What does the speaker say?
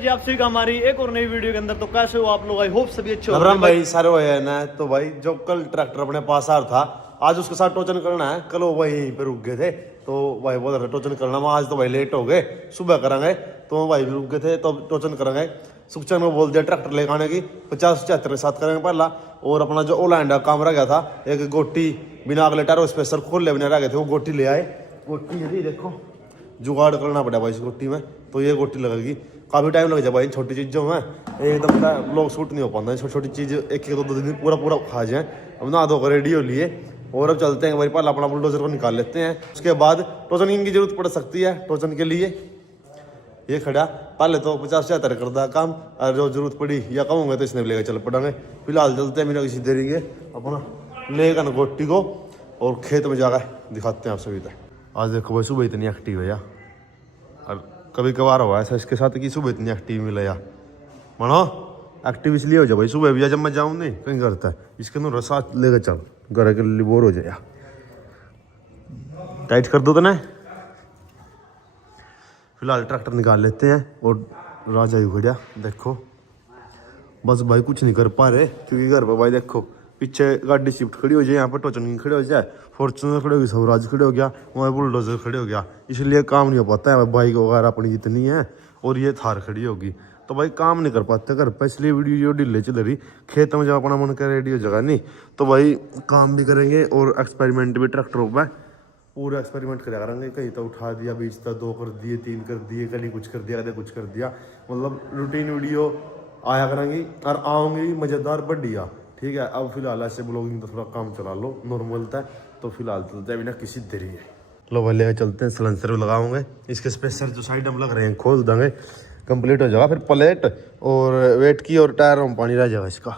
जी आप सभी का हमारी एक और नई वीडियो के अंदर। तो कैसे हो आप लोग? आई होप सभी अच्छे हो भाई सारे हुए है ना। तो भाई जो कल ट्रैक्टर अपने पास आ रहा था, आज उसके साथ टोचन करना है। कल वो भाई यहीं पे रुक गए थे, तो भाई बोल रहे टोचन करना। आज तो भाई लेट हो गए, सुबह करेंगे। तो भाई भी रुक गए थे, तो टोचन करेंगे। सुखचंद को बोल दिया ट्रैक्टर लेकर आने की, 50-75 के साथ करेंगे पहला। और अपना जो ओलैंड काम रह गया था, एक गोटी बिना अगले टायर स्पेशल खोल ले बिना रह गए थे, वो गोटी ले आए। गोटी यही देखो, जुगाड़ करना पड़ा भाई इस गोटी में। तो ये गोटी लगेगी, काफ़ी टाइम लग जाए भाई छोटी चीज़ों में। एकदम लोग शूट नहीं हो पाता, छोटी छोटी चीज़ एक एक दो दिन पूरा खा जाए। अब ना दो रेडी हो लिए और अब चलते हैं भाई, पहले अपना बुलडोजर को निकाल लेते हैं। उसके बाद टोचन की जरूरत पड़ सकती है। टोचन के लिए ये खड़ा पहले तो 50-75 कर दा काम, और जो जरूरत पड़ी या कम होंगे तो इसने लेकर चल पड़ेंगे। फिलहाल चलते हैं बिना किसी देरी के अपना लेकर ना गोटी को, और खेत में जाकर दिखाते हैं आप सभी तक। आज देखो भाई सुबह इतनी एक्टिव है यार, और कभी कभार हुआ ऐसा इसके साथ कि सुबह इतनी एक्टिव मिले यार। मानो एक्टिव इसलिए हो जाए भाई, सुबह भी जब मैं जाऊँ नहीं कहीं करता है, इसके अंदर रसा लेकर चल, घर के लिए बोर हो जाए। टाइट कर दो तो ना। फिलहाल ट्रैक्टर निकाल लेते हैं और राजा ही खड़ा देखो। बस भाई कुछ नहीं कर पा रहे, क्योंकि घर पर भाई देखो पीछे गाड़ी शिफ्ट खड़ी हो जाए, यहाँ पर टोचन खड़े हो जाए, फॉर्चूनर खड़े हो गई, स्वराज खड़े हो गया, वहाँ बुलडोजर खड़े हो गया, इसलिए काम नहीं हो पाता है। बाइक वगैरह अपनी जितनी है और ये थार खड़ी होगी, तो भाई काम नहीं कर पाते घर पर। इसलिए वीडियो डिले चल रही। खेत में जब अपना मन कर रेडी हो जगह नहीं, तो भाई काम भी करेंगे और एक्सपेरिमेंट भी ट्रैक्टर पर पूरा एक्सपेरिमेंट करा करेंगे। कहीं तो उठा दिया, बीच तक 2 कर दिए, 3 कर दिए, कभी कुछ कर दिया, कभी कुछ कर दिया। मतलब रूटीन वीडियो आया करेंगी और आऊँगी मज़ेदार बढ़िया। ठीक है, अब फिलहाल ऐसे ब्लॉगिंग तो थोड़ा काम चला लो नॉर्मल था। तो फिलहाल चलते हैं बिना किसी देरी है। लो भाई लेकर चलते हैं, सलेंसर लगाओगे, इसके स्पेसर जो साइड हम लग रहे हैं खोल देंगे, कंप्लीट हो जाएगा। फिर प्लेट और वेट की और टायर में पानी रह जाएगा इसका।